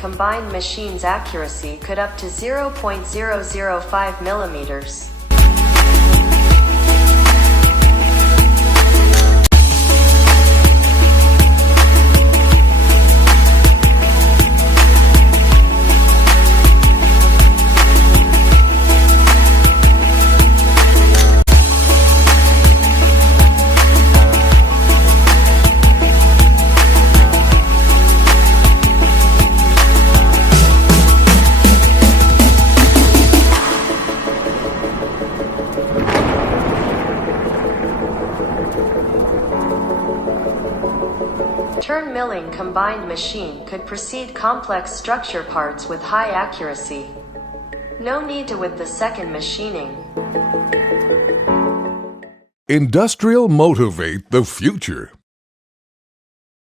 combined machine's accuracy could up to 0.005 millimeters. Turn milling combined machine could proceed complex structure parts with high accuracy. No need to with the second machining. Industrial motivate the future.